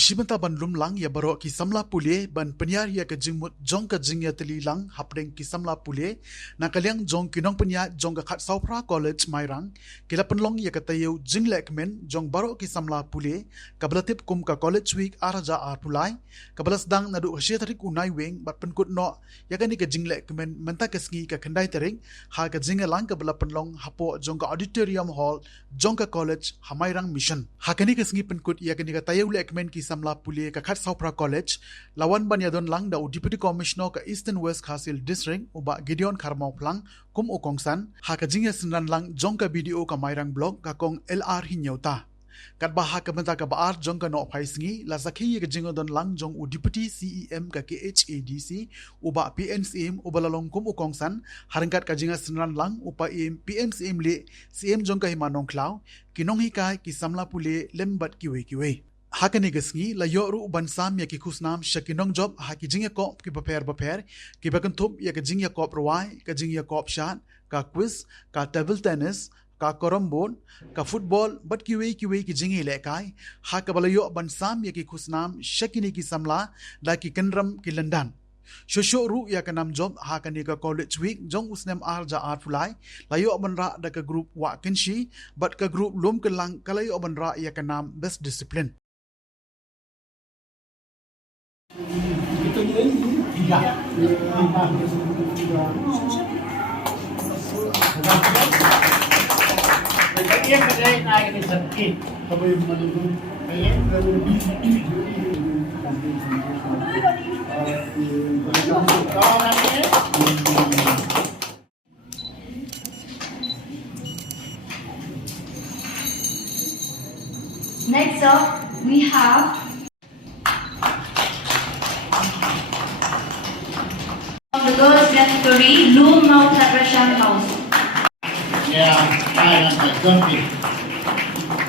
Shibanta ban lumlang ya baro ki Samla Pule ban penyar ya ke jingmut jong ka jing ya telilang hapdeng ki Samla Pule na kaliang jong kinong penya jong ka Khatsawphra College Mairang kila Pynlong ya ke Taiew Lehkmen jong baro ki Samla Pule kabelatip kum ka College Week araja arpulai kabelas dang nadu khasya tarik unai weng bat penkut no ya ke ni ke jing Lehkmen menta kesngi ka kendai taring ha ka jing lang ka bela Pynlong hapo jong ka auditorium hall jong ka college hamairang mission ha ke ni kesngi penkut ya ke ni ka Taiew Lehkmen ki Samla Pule ka Khatsawphra College lawan banyadon lang da Deputy Commissioner ka Eastern West Khasil District uba Gideon Kharmau Plang kum ukongsan ha ka jingya senran lang jong ka video ka Mairang blog ka kong LR hinyauta kat bah ka benta ka baar jong ka no phaisngi la zakhi ka jingodon lang jong Deputy CEM ka KHADC uba PNCM uba lalong kum ukongsan harangkat ka jingya senran lang upa PNCM le CM jong ka himanong klaw kinong hikai ki Samla Pule lembat kiwe hakani gasngi la yoru bansam ya ki khusnam shakinong job haki jingya kop ki baper ki bakantup ya ki jingya kop rawai ka jingya kop shat ka quiz ka table tennis ka korambon ka football bat ki jingi lekai haka balayo bansam ya ki khusnam shakini ki samla da ki kendram ki landan Shosho ru ya kanam job hakani ka college week jong usnem arja arfulai layo banra da ka group wa kenshi bat ka group lom kelang kalayo banra ya kanam best discipline. Ito yun, tiga. Kaya kagaya na akin sa kit. Kabay mo manunod. Kaya next up, we have the girls category, Loom Mawphor House. yeah, I don't be.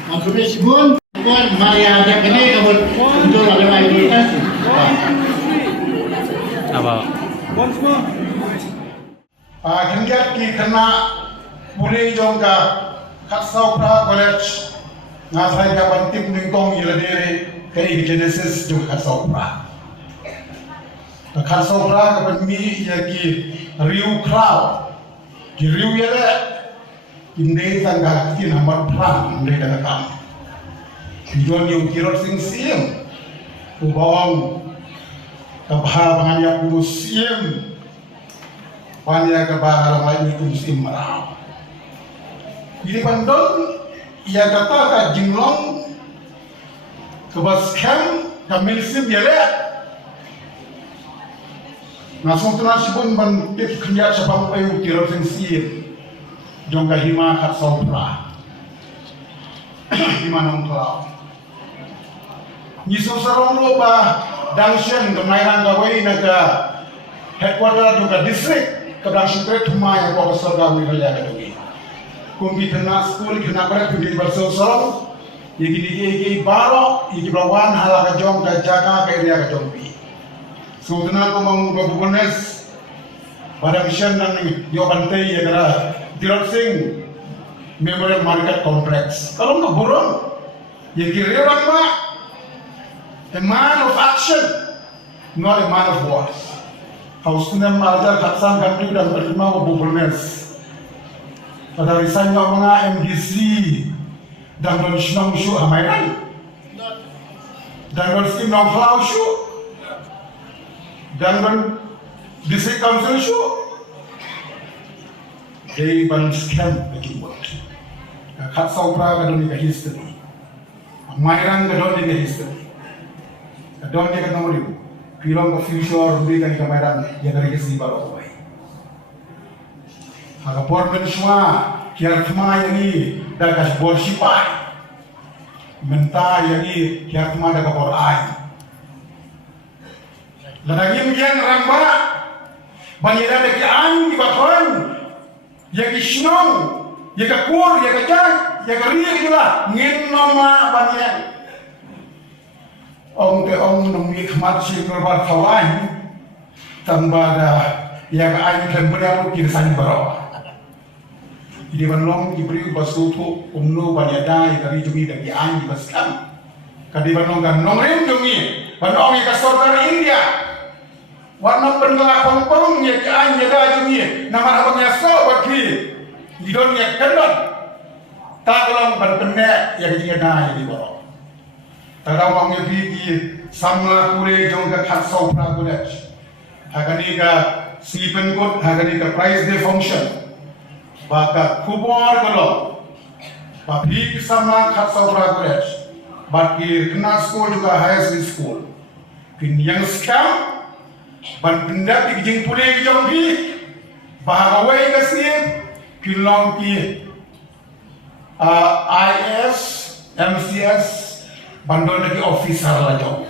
Maksudnya sebun, bukan Maria dia kena kabut untuk ada lagi kan? Apa? Kengiat ki kena Pule jongka Khatsawphra College ngasai ka bantim ningkong iladere kai Genesis jong Khatsawphra. Khatsawphra ka panmi ya ki riu crowd ki riu ya le inde tangga ki namar pram inde kana kam. Tujuan yung kirot sing sim ubawang kabha banganya musim panya kabha ramai musim marau. Ini pandon ia kata ka jinglong kebas kam kamil sim ya le Nasong tunasibun ban tip kenya sabang payu tiro sing sim jongga hima Khatsawphra hima nong klau nyiso sarong lo ba dangshen ke Mairang gawai naga headquarter jongga district ke dangshen kret humai ko sarga wi halya ka dogi kumbi tena school kena pare pindi barso sarong yegi baro yegi bawan hala ka jong ka jaga ka area ka jongbi Sudana ko mang babugones pada mission nang yo bantai ya kara Dirot Singh Memorial Market Complex. Kalau nggak burung, ya kira orang mah a man of action, not a man of words. Haus tunan malja katsan ganti dan berlima babugones. Pada risanya mga MDC dan bersenang syu amairan, dan bersenang flau syu. Dan district council show they ban scam lagi buat Khatsawphra kadon ni history Mairang kadon ni history kadon ni kadon ni pilong ke future di kan ke Mairang ya dari kesini baru baik aga pormen semua kiar kema yani dah kas bor sipai menta yani kiar kema dah kapor ai Ladagi yang ramba banyak ada kian di bakon, ya kisnong, ya kakur, ya kacang, ya kari itulah ngin nama banyak. Ong nungi kemat si kerbar kawan, tambah ya kain kembali kirsan baro. Jadi Pynlong diberi basutu umno banyak dah ya kari jumi dagi an di baskan. kadi banong kan nongrim jongi banong ka sorgar India warna pengelak pong ya kan ya da jongi nama abang ya so baki idon ya kendon tak kalau berpendek ya dia na ya di bawah tak mau ya bi Samla Pule Pynlong ka Khatsawphra college hagani ka Stephen Good hagani ka prize day function baka kubor kalau Papi Samla Khatsawphra college Bakir kena school juga high school. Kin yang scam ban pendat di jing pule jong bi bahawai kasih Pynlong ki IS MCS bandol lagi officer lah jong.